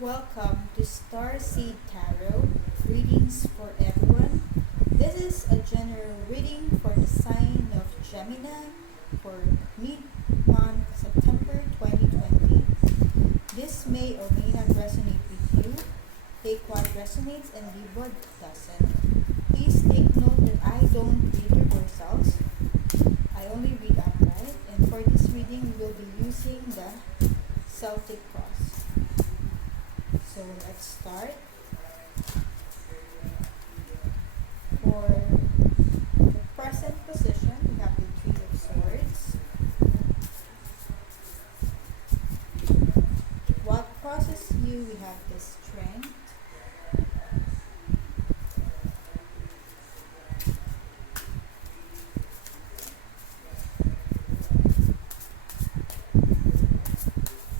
Welcome to Star Seed Tarot Readings for Everyone. This is a general reading for the sign of Gemini for mid-month September 2020. This may or may not resonate with you. Take what resonates and leave what doesn't. Please take note that I don't read reversals. I only read upright, and for this reading we will be using the Celtic cross. So let's start. For the present position, we have the Three of Swords. What crosses you, we have the Strength.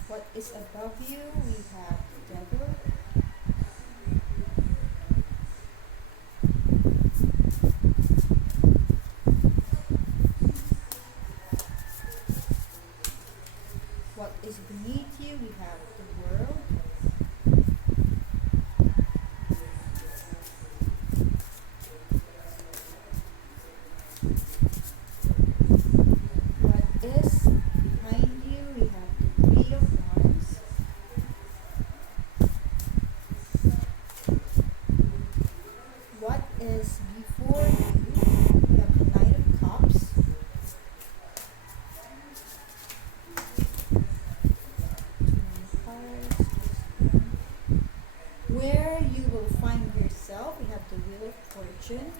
What is above you, we have the Devil. What is beneath you, we have the World. What is behind you, we have the Three of Wands. What is before you, we have the Knight of Cups. Where you will find yourself, we have the Wheel of Fortune.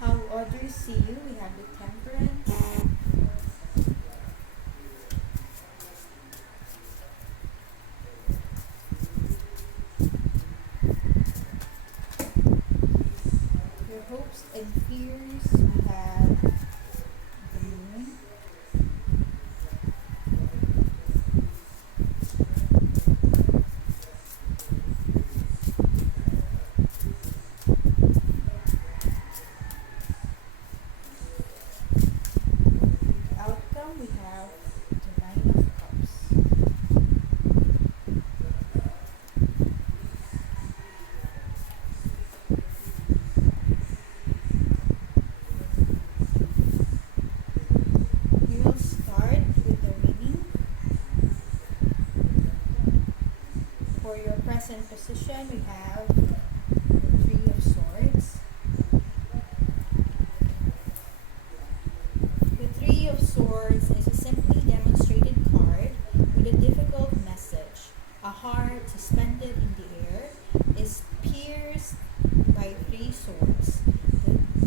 How others see you, we have the Temperance. Your hopes and fears, we have the Moon. Outcome, we have the Nine of Cups. We will start with the reading. For your present position, we have the Three of Swords. The Three of Swords is a simply demonstrated card with a difficult message. A heart suspended in the air is pierced by three swords.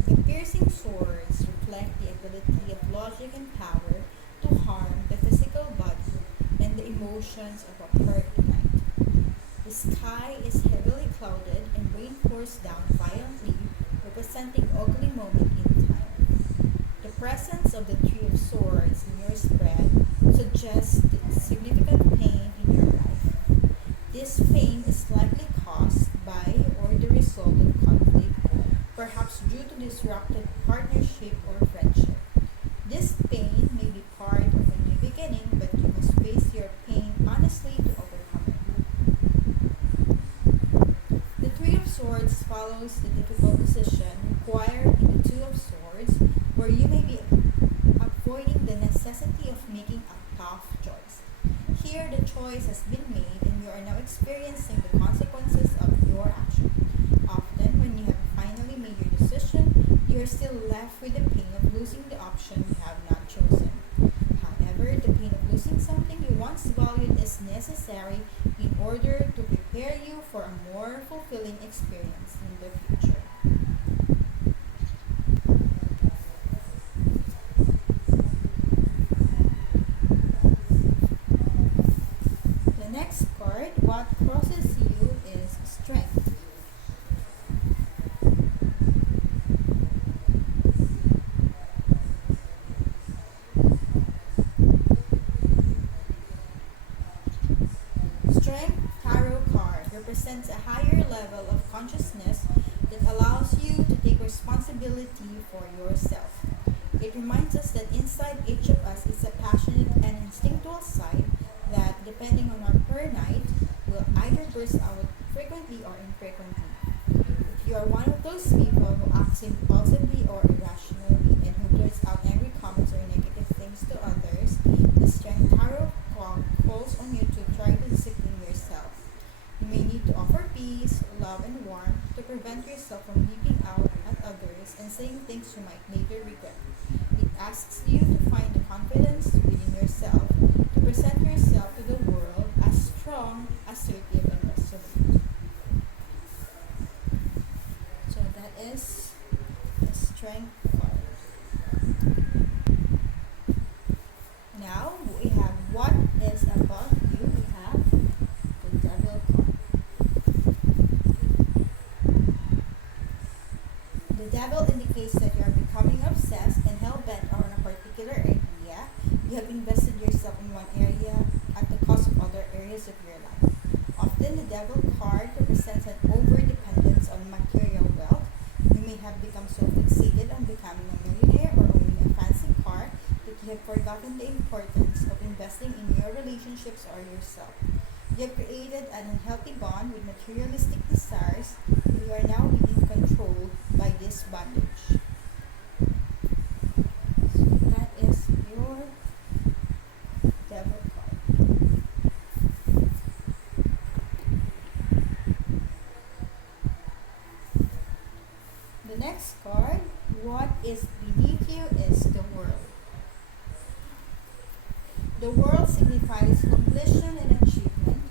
The piercing swords reflect the ability of logic and power to harm the physical body and the emotions of a hurt mind. The sky is heavily clouded and rain pours down violently, representing ugly moment in time. The presence of the Three of Swords in your spread suggests significant pain in your life. This pain is likely caused by or the result of conflict, perhaps due to disrupted partnership or friendship. This pain may be part of a new beginning, but you must face your pain honestly to overcome it. The Three of Swords follows the difficult decision required in the Two of Swords, where you may be avoiding the necessity of making a tough choice. Here, the choice has been made, and you are now experiencing the consequences of your action. Often, when you have finally made your decision, you are still left with the pain of losing the option you have not chosen. However, the pain of losing something you once valued is necessary in order to prepare you for a more fulfilling experience in the future. The next card, what crosses you, is Strength. Strength represents a higher level of consciousness that allows you to take responsibility for yourself. It reminds us that inside each of us is a passionate and instinctual side that, depending on our per night, will either burst out frequently or infrequently. If you are one of those people who acts impulsively or irrationally and who blurts out angry comments or negative things to others, the Strength Tarot calls on you to try to discipline yourself. You may need to offer peace, love, and warmth to prevent yourself from leaping out at others and saying things you might later regret. It asks you to find the confidence within yourself to present yourself to the world as strong, assertive, and resolute. So that is the Strength card. Now we have what is above you. We have the Devil card. The Devil indicates that you are becoming obsessed and hell-bent on a particular idea. You have invested yourself in one area at the cost of other areas of your life. Often the Devil card represents an over-dependence on material wealth. You may have become so fixated on becoming a millionaire or owning a fancy car that you have forgotten the importance of investing in your relationships or yourself. You have created an unhealthy bond with materialistic desires, and you are now being controlled by this bondage. So that is your Devil card. The next card, what is beneath you, is the World. The World signifies completion and achievement.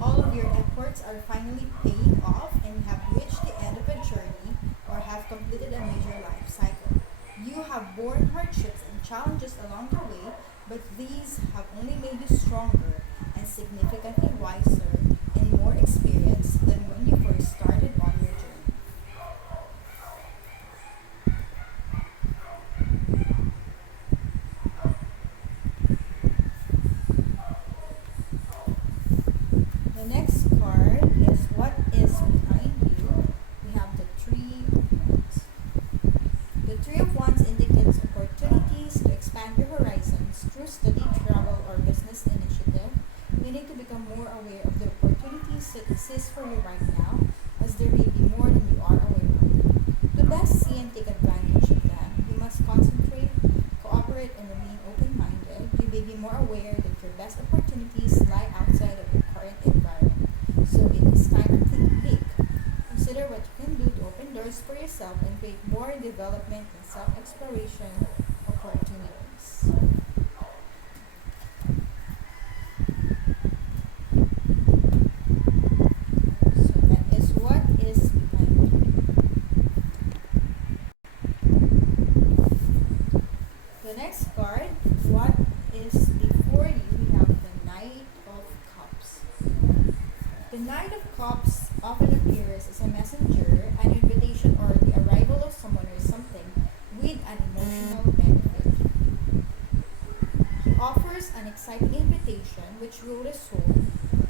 All of your efforts are finally paying off and you have reached the end of a journey or have completed a major life cycle. You have borne hardships and challenges along the way, but these have only made you stronger and significantly wiser and more experienced than when you first started on your journey. The next card is what is behind you. We have the Three of Wands. The Three of Wands indicates opportunities to expand your horizons through study, travel, or business initiative. You need to become more aware of the opportunities that exist for you right now, as there may be more than you are aware of. To best see and take advantage of them, you must concentrate, cooperate, and remain open-minded. You may be more aware that your best opportunities lie outside of your current environment. So it is time to think big. Consider what you can do to open doors for yourself and create more development and self-exploration opportunities. So that is what is behind you. The next card, what is before you? We have the Knight of Cups. The Knight of Cups often appears as a messenger, an invitation, or the arrival of someone or something with an emotional benefit. He offers an exciting invitation which will result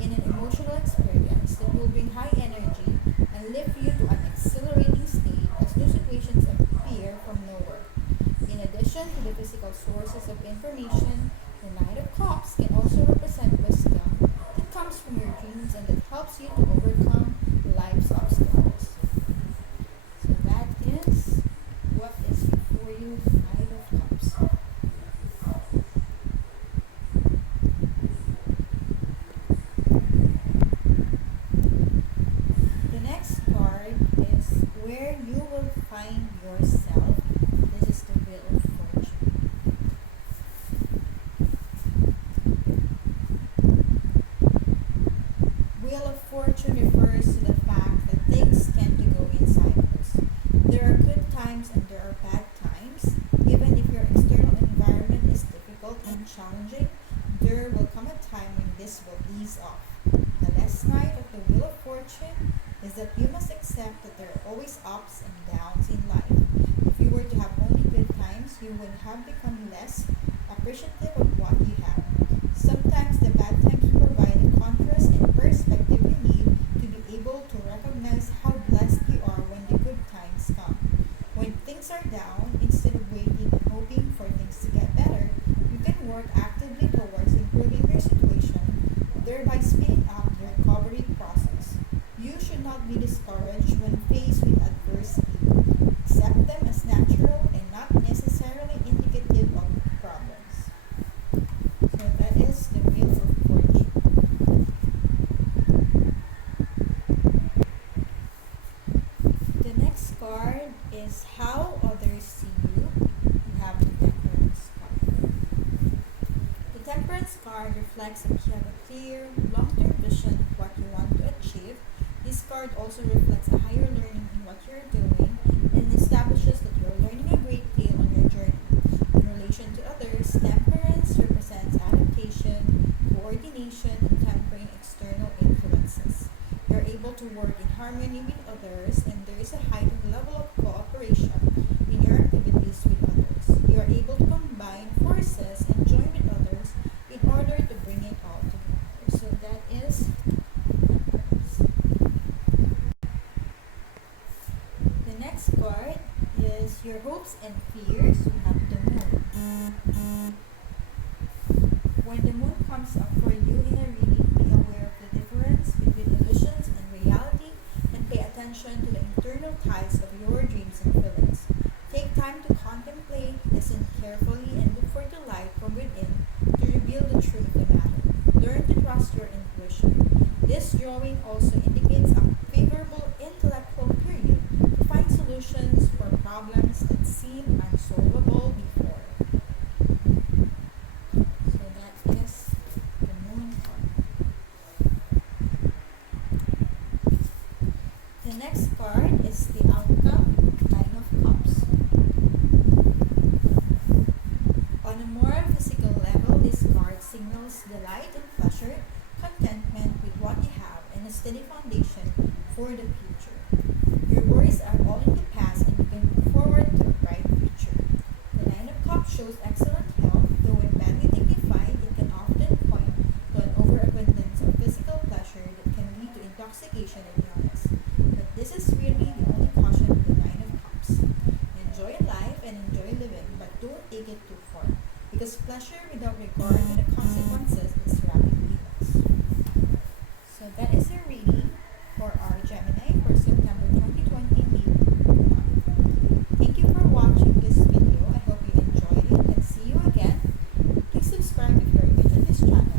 in an emotional experience that will bring high energy and lift you to an exhilarating state as new situations appear from nowhere. In addition to the physical sources of information, the Knight of Cups can also represent wisdom that comes from your dreams and that helps you to overcome life's obstacles. So that is what is before you, the Knight of Cups. The next card is where you will find yourself. This is the Wheel of Fortune. Wheel of Fortune refers to the fact that things tend to go in cycles. There are good times and there are bad times. Even if your external environment is difficult and challenging, there will come a time when this will ease off. The last night of the Wheel of Fortune is that you must accept that there are always ups and downs in life. If you were to have only good times, you would have become less appreciative of what you have. Sometimes the bad times provide the contrast and perspective you need to be able work actively towards improving their situation, thereby speeding up the recovery process. You should not be discouraged when faced with adversity. Accept them as natural and not necessarily indicative of problems. So that is the Wheel of Fortune. The next card is How Others See You. You have the Temperance card. The Temperance card reflects that you have a clear, long-term vision of what you want to achieve. This card also reflects a higher learning in what you're doing and establishes that you're learning a great deal on your journey. In relation to others, Temperance represents adaptation, coordination, and tempering external influences. You're able to work in harmony with others, and there is a heightened level of cooperation in your activities with others. You are able to combine forces and join with others in order to bring it all together. So that is Temperance. The next card is Your Hopes and Fears. You have the Moon. When the moon comes up for you in a reading, be aware of the difference between illusions and reality and pay attention to the internal tides of your dreams and feelings. Take time to contemplate, listen carefully, and look for the light from within to reveal the truth of the matter. Learn to trust your intuition. This drawing also indicates a favorable intellectual period to find solutions for problems that seem unsolvable before. So that is the Moon card. The next card is the Outcome, Nine of Cups. On a more physical level, this card signals delight and pleasure, contentment with what you have, and a steady foundation for the future. Your worries are all in the past and you can move forward to a bright future. The Nine of Cups shows excellent health, though when badly dignified, it can often point to an overabundance of physical pleasure that can lead to intoxication and illness. But this is really the only caution of the Nine of Cups. Enjoy life and enjoy living, but don't take it too far, because pleasure without regard to the consequences is rapidly lost. So that is your reading for our Gemini for September 2020 month. Thank you for watching this video. I hope you enjoyed it and see you again. Please subscribe if you are new to this channel